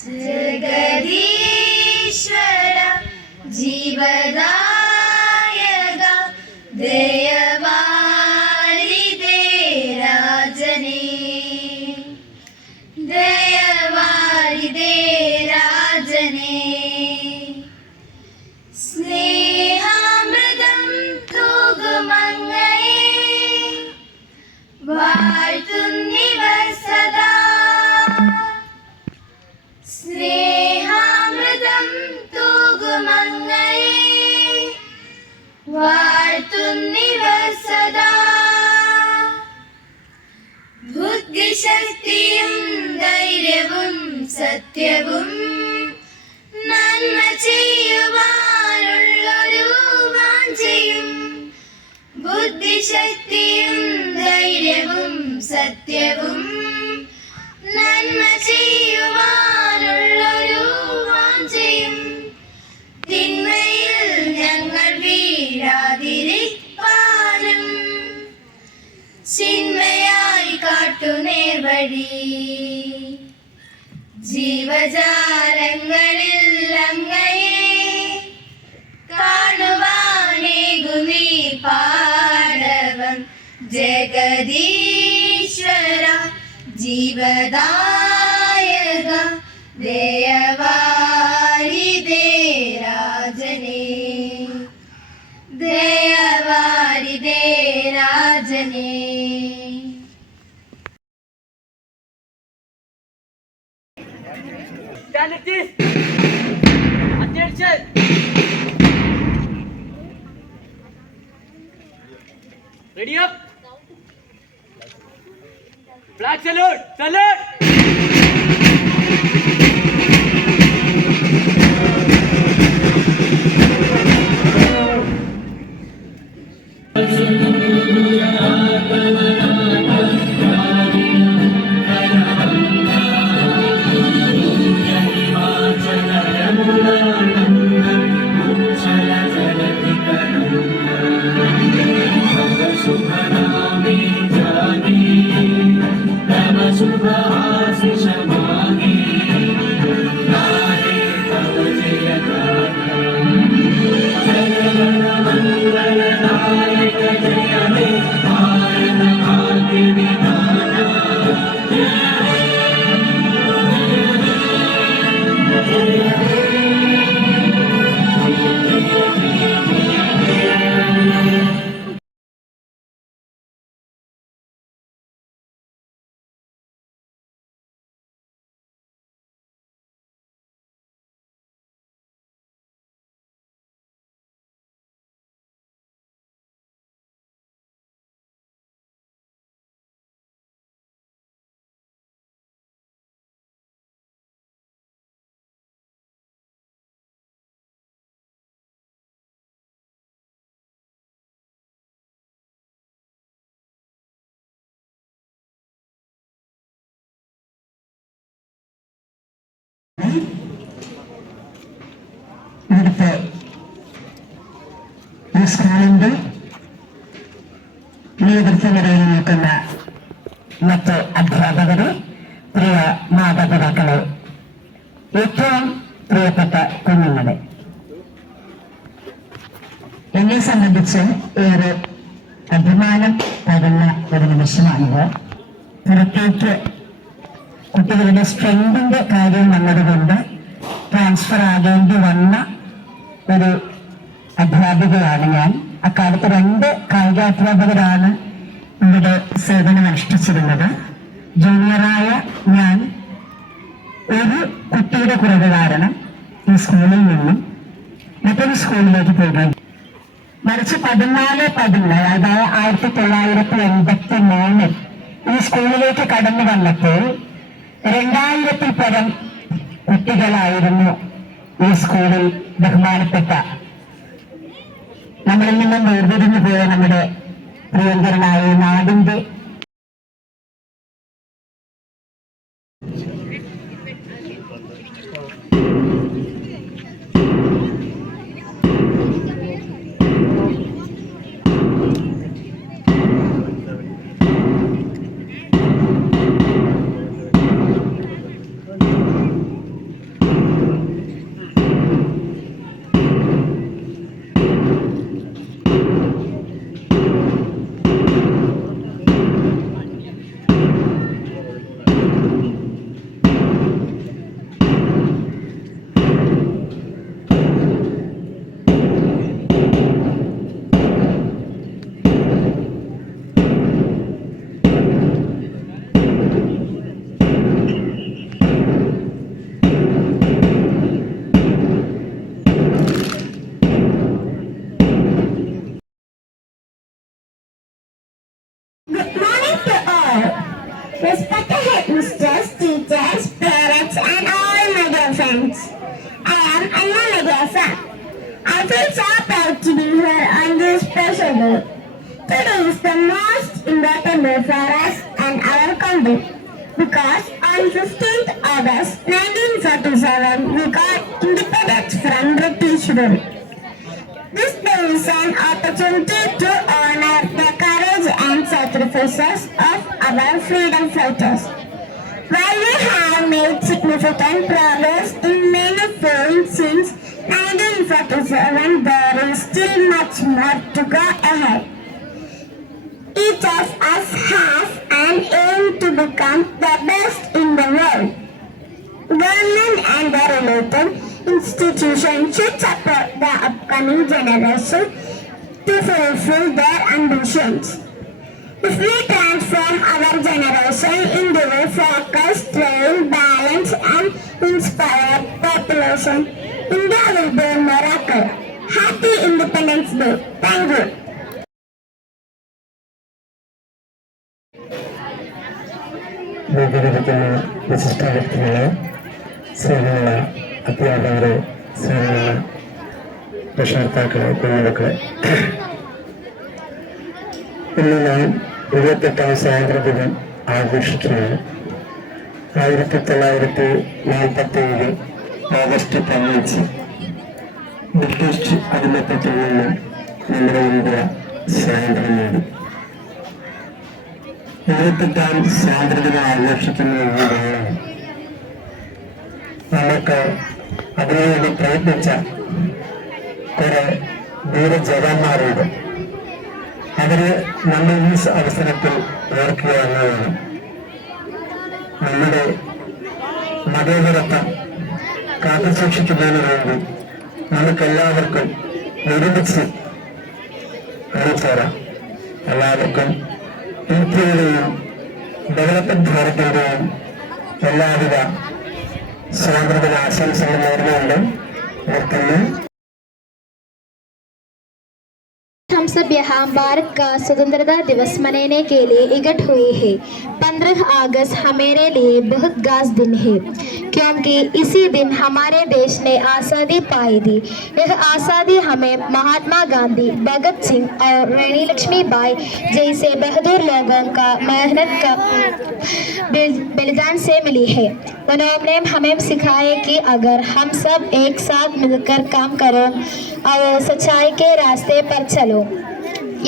ജഗദീശ്വര ജീവദായക ദയവാരിദേ രാജനേ ദയവാരിദേ രാജനേ സ്നേഹാമൃതം തൂകുമങ്ങയെ വാഴ്ത്തുന്നിവർ സദാ സ്നേഹാമൃതം തൂകുമങ്ങയെ വാഴ്ത്തുന്നിവർ സദാ ബുദ്ധിശക്തിയും ധൈര്യവും സത്യവും നന്മ ചെയ്യുവാനുള്ളൊരു വാഞ്ചയും ബുദ്ധിശക്തിയും ധൈര്യവും സത്യവും നന്മ ചെയ്യുവാനുള്ളൊരു വാഞ്ചയും തിന്മയിൽ ഞങ്ങൾ വീഴാതിരിക്കാനും ചിന്മയായി കാട്ടുനേർവഴി ജീവജാലങ്ങളിൽ അങ്ങയെ കാണുവാനേകുമീ പാടവം ജഗദീശ്വര ജീവദായക ദയവാരിദേ രാജനേ ദയവാരിദേ രാജനേ. Attention! Ready up! Flag salute! Salute! ഇവിടുത്തെ ഈ സ്കൂളിന്റെ നേതൃത്വനിരയിൽ നിൽക്കുന്ന മറ്റ് അധ്യാപകരെ, പ്രിയ മാതാപിതാക്കളെ, ഏറ്റവും പ്രിയപ്പെട്ട കുഞ്ഞുങ്ങളെ, എന്നെ സംബന്ധിച്ച് ഏറെ അഭിമാനം തരുന്ന ഒരു നിമിഷമാണിത്. പുറത്തേക്ക് കുട്ടികളുടെ സ്ട്രെങ്തിന്റെ കാര്യം വന്നതുകൊണ്ട് ട്രാൻസ്ഫർ ആകേണ്ടി വന്ന ഒരു അധ്യാപികയാണ് ഞാൻ. അക്കാലത്ത് 2 കായികാധ്യാപകരാണ് ഇവിടെ സേവനമനുഷ്ഠിച്ചിരുന്നത്. ജൂനിയറായ ഞാൻ ഒരു കുട്ടിയുടെ കുറവ് കാരണം ഈ സ്കൂളിൽ നിന്നും മറ്റൊരു സ്കൂളിലേക്ക് പോകുകയും മറിച്ച് 14 അതായത് 1983 ഈ സ്കൂളിലേക്ക് കടന്നു വന്നപ്പോൾ 2000-ൽ പരം കുട്ടികളായിരുന്നു ഈ സ്കൂളിൽ ബഹുമാനപ്പെട്ട നമ്മളിൽ നിന്നും വേർതിരിഞ്ഞു പോയ നമ്മുടെ പ്രിയങ്കരനായ നാടിന്റെ Dear headmisters, teachers, parents, and all my dear friends, I am Anna Nagasa. I feel so proud to be here on this special day. Today is the most important day for us and our country because on 15th August 1947 we got independence from British rule. This day is an opportunity to honor the courage and sacrifices of our freedom fighters. While we have made significant progress in many fields since 1947, there is still much more to go ahead. Each of us has an aim to become the best in the world. Government and the related institutions should support the upcoming generation to fulfill their ambitions. If we transform our generation into a focused, trained, balanced and inspired population, India will be a miracle. Happy Independence Day. Thank you. വേദിയിലിരിക്കുന്ന വിശിഷ്ട വ്യക്തികളെ, സ്നേഹമുള്ള അധ്യാപകരെ, സ്നേഹമുള്ള രക്ഷകർത്താക്കളെ, കുഞ്ഞുമക്കളെ, ഇന്ന് നാം 28ാം സ്വാതന്ത്ര്യദിനം ആഘോഷിക്കുകയാണ്. 1947 ഓഗസ്റ്റ് 15 ബ്രിട്ടീഷ് അടിമത്തത്തിൽ നിന്ന് നമ്മുടെ ഇന്ത്യ സ്വാതന്ത്ര്യം നേടി. 28ാം സ്വാതന്ത്ര്യദിനം ആഘോഷിക്കുന്ന ഈ വേളയിൽ നമുക്ക് അതിനുവേണ്ടി പ്രയത്നിച്ച കുറെ ധീരജവാന്മാരുണ്ട്. അവര് നമ്മൾ ഈ അവസരത്തിൽ ഓർക്കുക എന്നതാണ്. നമ്മുടെ മതേതരത്വം കാത്തുസൂക്ഷിക്കുന്നതിന് വേണ്ടി നമുക്കെല്ലാവർക്കും ഒരുമിച്ച് അണിചേരാം. എല്ലാവർക്കും ഇന്ത്യയുടെയും ഡെവലപ്മെന്റ് ഭാരതിന്റെയും എല്ലാവിധ സ്വാതന്ത്ര്യദിന ആശംസകൾ നേർന്നുകൊണ്ട് നിർത്തുന്നു. हम सब यहाँ भारत का स्वतंत्रता दिवस मनाने के लिए इकट्ठ हुए हैं। 15 अगस्त हमारे लिए बहुत खास दिन है क्योंकि इसी दिन हमारे देश ने आज़ादी पाई थी। यह आज़ादी हमें महात्मा गांधी, भगत सिंह और रानी लक्ष्मीबाई जैसे बहादुर लोगों का मेहनत का बलिदान से मिली है। उन्होंने हमें सिखाया कि अगर हम सब एक साथ मिलकर काम करो और सच्चाई के रास्ते पर चलो।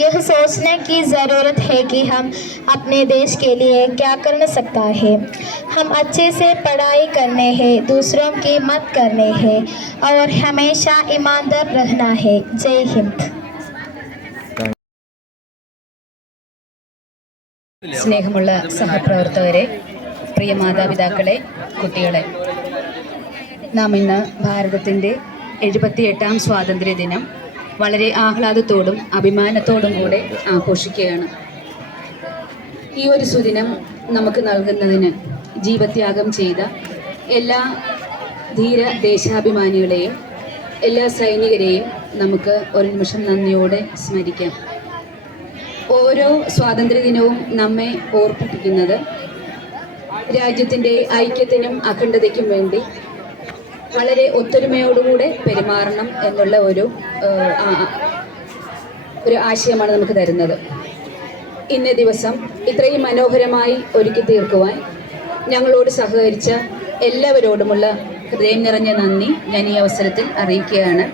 यह सोचने की ज़रूरत है कि हम अपने देश के लिए क्या कर सकता है। हम अच्छे से पढ़ाई करने हैं, दूसरों की मदद करने हैं और हमेशा ईमानदार रहना है। जय हिंद। സ്നേഹമുള്ള സഹപ്രവർത്തകരെ, പ്രിയ മാതാപിതാക്കളെ, കുട്ടികളെ, നാം ഇന്ന് ഭാരതത്തിൻ്റെ 78ാം സ്വാതന്ത്ര്യദിനം വളരെ ആഹ്ലാദത്തോടും അഭിമാനത്തോടും കൂടെ ആഘോഷിക്കുകയാണ്. ഈ ഒരു സുദിനം നമുക്ക് നൽകുന്നതിന് ജീവത്യാഗം ചെയ്ത എല്ലാ ധീര ദേശാഭിമാനികളെയും എല്ലാ സൈനികരെയും നമുക്ക് ഒരു നിമിഷം നന്ദിയോടെ സ്മരിക്കാം. ഓരോ സ്വാതന്ത്ര്യദിനവും നമ്മെ ഓർമ്മിപ്പിക്കുന്നത് രാജ്യത്തിൻ്റെ ഐക്യത്തിനും അഖണ്ഡതയ്ക്കും വേണ്ടി വളരെ ഒത്തൊരുമയോടുകൂടെ പെരുമാറണം എന്നുള്ള ഒരു ആശയമാണ് നമുക്ക് തരുന്നത്. ഇന്നേ ദിവസം ഇത്രയും മനോഹരമായി ഒരുക്കി തീർക്കുവാൻ ഞങ്ങളോട് സഹകരിച്ച എല്ലാവരോടുമുള്ള ഹൃദയം നിറഞ്ഞ നന്ദി ഞാൻ ഈ അവസരത്തിൽ അറിയിക്കുകയാണ്.